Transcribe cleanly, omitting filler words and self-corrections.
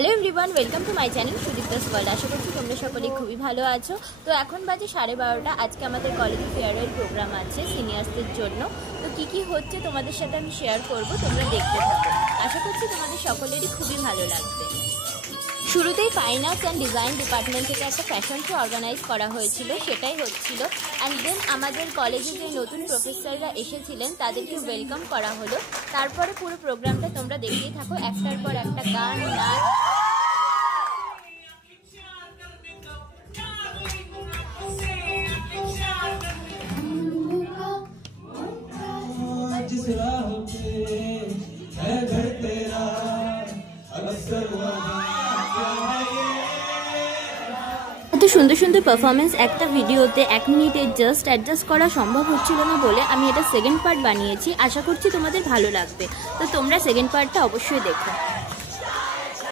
Hello everyone, welcome to my channel Sudipta's world. আশা করছি তোমরা সকলেই খুবই ভালো আছো। তো এখন বাজে 12:30। আজকে আমাদের কলেজে ফেয়ারওয়েল প্রোগ্রাম আছে সিনিয়র্সদের জন্য। তো কি হচ্ছে তোমাদের সাথে আমি শেয়ার করব, তোমরা দেখতে থাকো। আশা করছি তোমাদের সকলেরই খুবই ভালো লাগবে। শুরুতেই fine arts and design department থেকে একটা ফ্যাশন শো অর্গানাইজ করা হয়েছিল, সেটাই হচ্ছিল। অ্যান্ড দেন আমাদের কলেজে যে নতুন প্রফেসররা এসেছিলেন তাদেরকে ওয়েলকাম করা হলো। তারপরে পুরো প্রোগ্রামটা তোমরা দেখতেই থাকো, একটার পর একটা গান, নাচ। এত সুন্দর সুন্দর পারফরমেন্স একটা ভিডিওতে 1 মিনিটে জাস্ট অ্যাডজাস্ট করা সম্ভব হচ্ছিল না বলে আমি এটা সেকেন্ড পার্ট বানিয়েছি। আশা করছি তোমাদের ভালো লাগবে, তো তোমরা সেকেন্ড পার্টটা অবশ্যই দেখো।